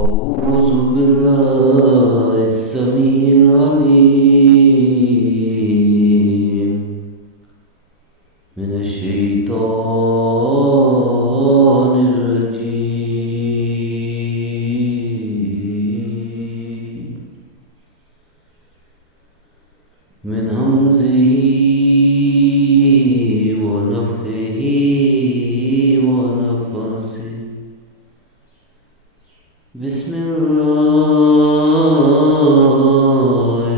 أعوذ بالله السميع العليم من الشيطان الرجيم من همزه ونفخه ونفثه بسم الله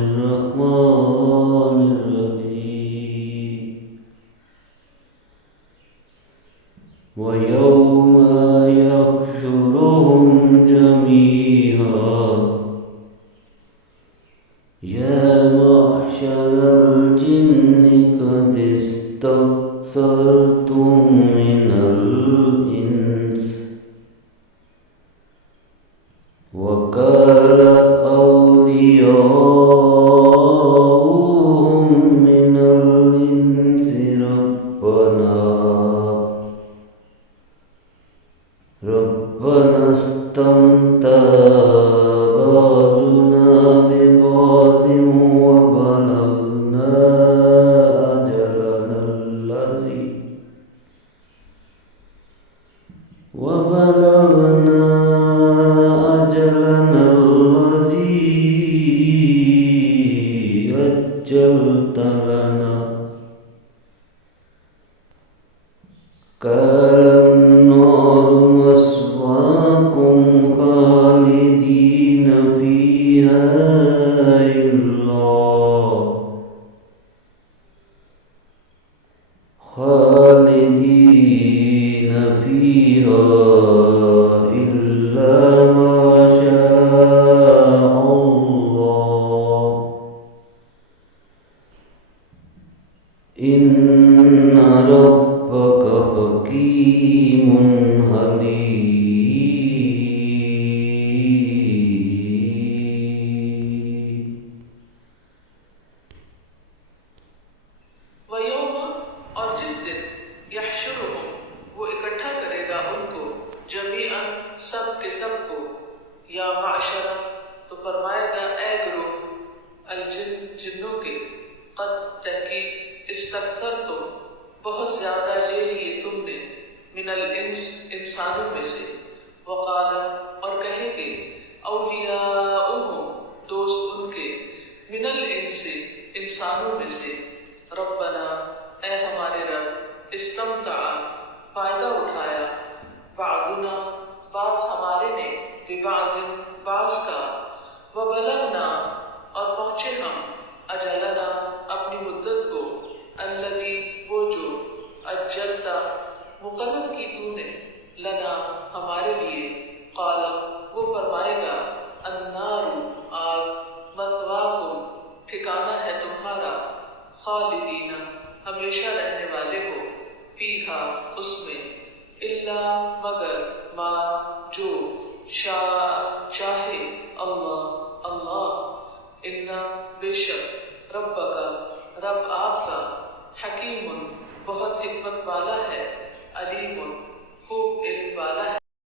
الرحمن الرحيم ويوم يحشرهم جميعا يا معشر الجن قد استكثرتم من الإنس وقال أولياؤهم من الإنس ربنا استمتع بعضنا ببعض وبلغنا أجلنا الذي أجلت لنا قال النار مثواكم خالدين فيها إلا ما شاء الله إن ربك حكيم حليم. وَيَوْمَ اور جس دن یحشرہم وہ اکٹھا کرے گا ان کو جمیعاً سب کے سب کو یا معشر تو فرمائے گا اے گروہ الجن جنوں کے قد تحقیق استکثرتم بہت زیادہ لے لیے تم نے من الانس انسانوں میں سے وقال اور کہیں گے اولیاؤہم دوست ان کے من الانس انسانوں میں سے ربنا اے ہمارے رب استمتع فائدہ اٹھایا بعضنا بعض ہمارے نے ببعض بعض کا وبلغنا اور پہنچے ہم اجلنا اپنی مدت کو الذی وہ جو اجلتا مقرر کی تو نے لنا ہمارے لیے قال وہ فرمائے گا النار آگ مثواکم ٹھکانہ ہے تمہارا خالدین ہمیشہ رہنے والے ہو فیہا اس میں الا مگر ما جو چاہے اللہ ان بے شک ربک رب آپ کا حکیم بہت حکمت والا ہے علیم خوب علم والا ہے.